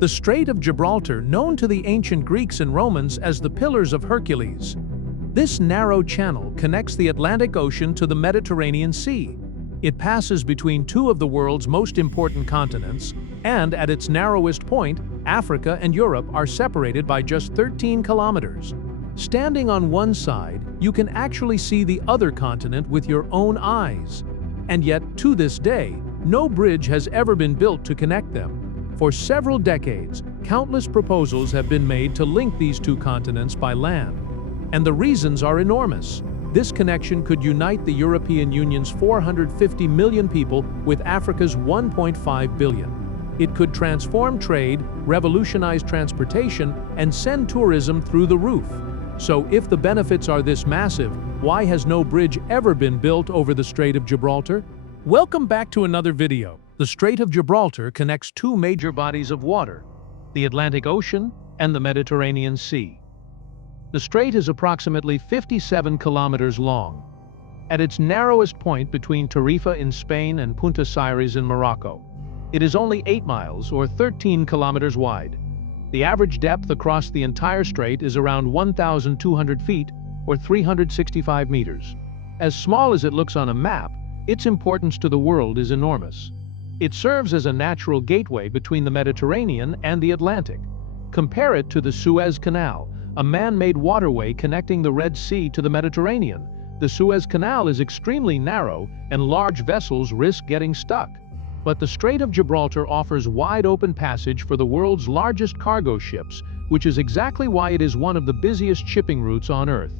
The Strait of Gibraltar, known to the ancient Greeks and Romans as the Pillars of Hercules. This narrow channel connects the Atlantic Ocean to the Mediterranean Sea. It passes between two of the world's most important continents, and at its narrowest point, Africa and Europe are separated by just 13 kilometers. Standing on one side, you can actually see the other continent with your own eyes. And yet, to this day, no bridge has ever been built to connect them. For several decades, countless proposals have been made to link these two continents by land. And the reasons are enormous. This connection could unite the European Union's 450 million people with Africa's 1.5 billion. It could transform trade, revolutionize transportation, and send tourism through the roof. So if the benefits are this massive, why has no bridge ever been built over the Strait of Gibraltar? Welcome back to another video. The Strait of Gibraltar connects two major bodies of water, the Atlantic Ocean and the Mediterranean Sea. The strait is approximately 57 kilometers long. At its narrowest point between Tarifa in Spain and Punta Siris in Morocco, it is only 8 miles or 13 kilometers wide. The average depth across the entire strait is around 1,200 feet or 365 meters. As small as it looks on a map, its importance to the world is enormous. It serves as a natural gateway between the Mediterranean and the Atlantic. Compare it to the Suez Canal, a man-made waterway connecting the Red Sea to the Mediterranean. The Suez Canal is extremely narrow and large vessels risk getting stuck. But the Strait of Gibraltar offers wide-open passage for the world's largest cargo ships, which is exactly why it is one of the busiest shipping routes on Earth.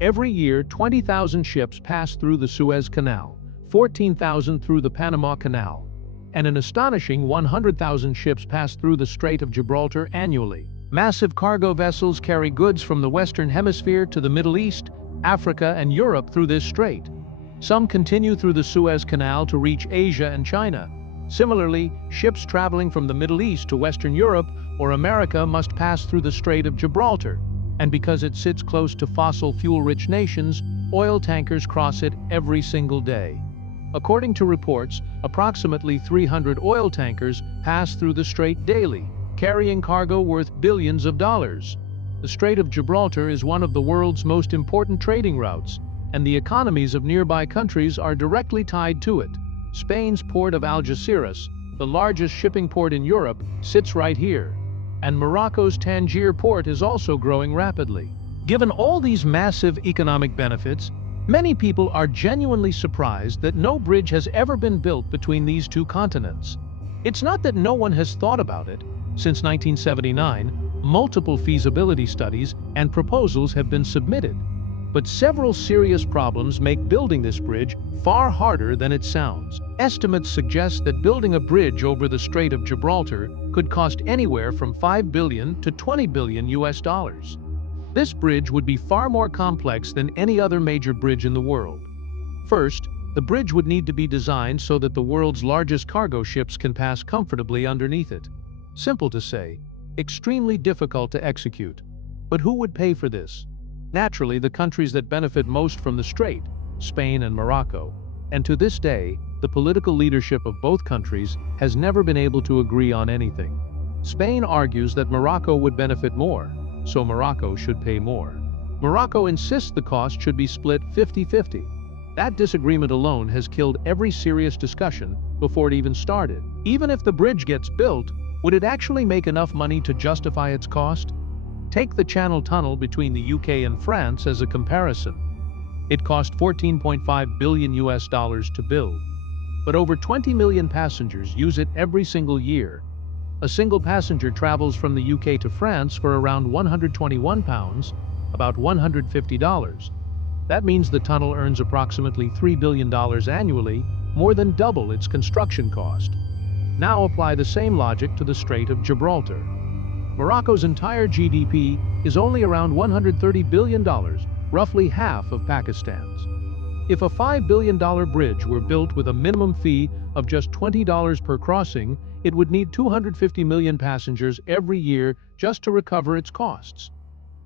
Every year, 20,000 ships pass through the Suez Canal, 14,000 through the Panama Canal, and an astonishing 100,000 ships pass through the Strait of Gibraltar annually. Massive cargo vessels carry goods from the Western Hemisphere to the Middle East, Africa, and Europe through this strait. Some continue through the Suez Canal to reach Asia and China. Similarly, ships traveling from the Middle East to Western Europe or America must pass through the Strait of Gibraltar. And because it sits close to fossil fuel-rich nations, oil tankers cross it every single day. According to reports, approximately 300 oil tankers pass through the strait daily, carrying cargo worth billions of dollars. The Strait of Gibraltar is one of the world's most important trading routes, and the economies of nearby countries are directly tied to it. Spain's port of Algeciras, the largest shipping port in Europe, sits right here, and Morocco's Tangier port is also growing rapidly. Given all these massive economic benefits, many people are genuinely surprised that no bridge has ever been built between these two continents. It's not that no one has thought about it. Since 1979, multiple feasibility studies and proposals have been submitted. But several serious problems make building this bridge far harder than it sounds. Estimates suggest that building a bridge over the Strait of Gibraltar could cost anywhere from $5 billion to $20 billion US. This bridge would be far more complex than any other major bridge in the world. First, the bridge would need to be designed so that the world's largest cargo ships can pass comfortably underneath it. Simple to say, extremely difficult to execute. But who would pay for this? Naturally, the countries that benefit most from the strait, Spain and Morocco. And to this day, the political leadership of both countries has never been able to agree on anything. Spain argues that Morocco would benefit more, so Morocco should pay more. Morocco insists the cost should be split 50-50. That disagreement alone has killed every serious discussion before it even started. Even if the bridge gets built, would it actually make enough money to justify its cost? Take the Channel Tunnel between the UK and France as a comparison. It cost $14.5 billion US to build, but over 20 million passengers use it every single year. A single passenger travels from the UK to France for around £121, about $150. That means the tunnel earns approximately $3 billion annually, more than double its construction cost. Now apply the same logic to the Strait of Gibraltar. Morocco's entire GDP is only around $130 billion, roughly half of Pakistan's. If a $5 billion bridge were built with a minimum fee of just $20 per crossing, it would need 250 million passengers every year just to recover its costs.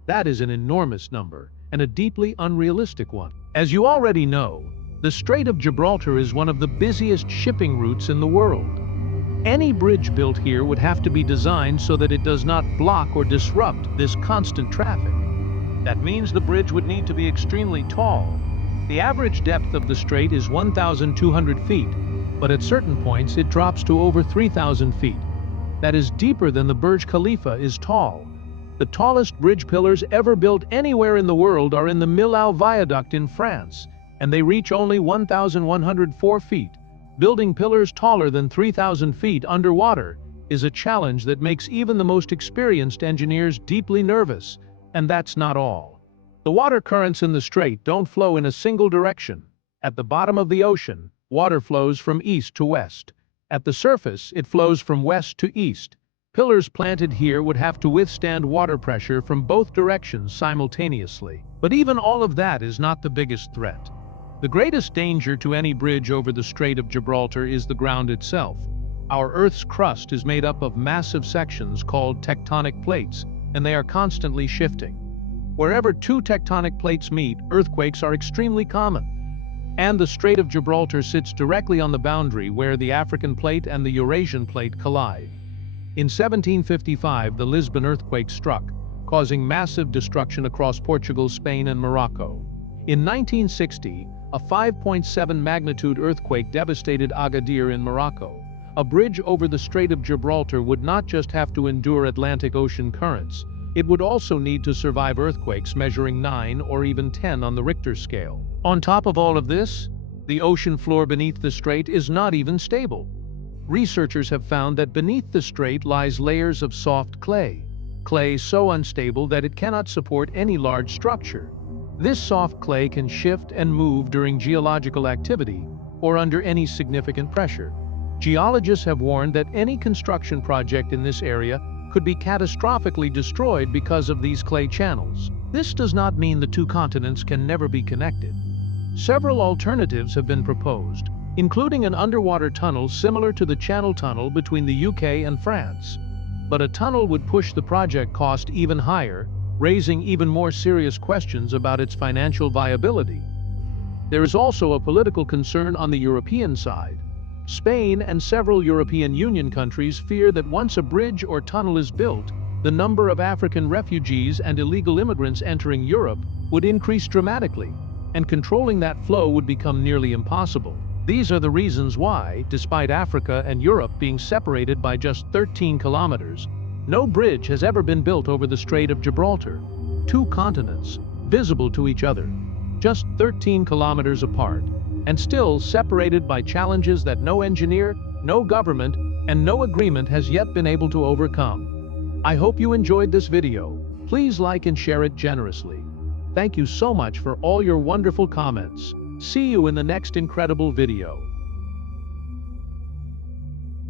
That is an enormous number, and a deeply unrealistic one. As you already know, the Strait of Gibraltar is one of the busiest shipping routes in the world. Any bridge built here would have to be designed so that it does not block or disrupt this constant traffic. That means the bridge would need to be extremely tall. The average depth of the strait is 1,200 feet, but at certain points it drops to over 3,000 feet. That is deeper than the Burj Khalifa is tall. The tallest bridge pillars ever built anywhere in the world are in the Millau Viaduct in France, and they reach only 1,104 feet. Building pillars taller than 3,000 feet underwater is a challenge that makes even the most experienced engineers deeply nervous. And that's not all. The water currents in the strait don't flow in a single direction. At the bottom of the ocean, water flows from east to west. At the surface, it flows from west to east. Pillars planted here would have to withstand water pressure from both directions simultaneously. But even all of that is not the biggest threat. The greatest danger to any bridge over the Strait of Gibraltar is the ground itself. Our Earth's crust is made up of massive sections called tectonic plates, and they are constantly shifting. Wherever two tectonic plates meet, earthquakes are extremely common. And the Strait of Gibraltar sits directly on the boundary where the African plate and the Eurasian plate collide. In 1755, the Lisbon earthquake struck, causing massive destruction across Portugal, Spain, and Morocco. In 1960, a 5.7 magnitude earthquake devastated Agadir in Morocco. A bridge over the Strait of Gibraltar would not just have to endure Atlantic Ocean currents, it would also need to survive earthquakes measuring 9 or even 10 on the Richter scale. On top of all of this, the ocean floor beneath the strait is not even stable. Researchers have found that beneath the strait lies layers of soft clay so unstable that it cannot support any large structure. This soft clay can shift and move during geological activity or under any significant pressure. Geologists have warned that any construction project in this area could be catastrophically destroyed because of these clay channels. This does not mean the two continents can never be connected. Several alternatives have been proposed, including an underwater tunnel similar to the Channel Tunnel between the UK and France. But a tunnel would push the project cost even higher, raising even more serious questions about its financial viability. There is also a political concern on the European side. Spain and several European Union countries fear that once a bridge or tunnel is built, the number of African refugees and illegal immigrants entering Europe would increase dramatically, and controlling that flow would become nearly impossible. These are the reasons why, despite Africa and Europe being separated by just 13 kilometers, no bridge has ever been built over the Strait of Gibraltar. Two continents, visible to each other, just 13 kilometers apart, and still separated by challenges that no engineer, no government, and no agreement has yet been able to overcome. I hope you enjoyed this video. Please like and share it generously. Thank you so much for all your wonderful comments. See you in the next incredible video.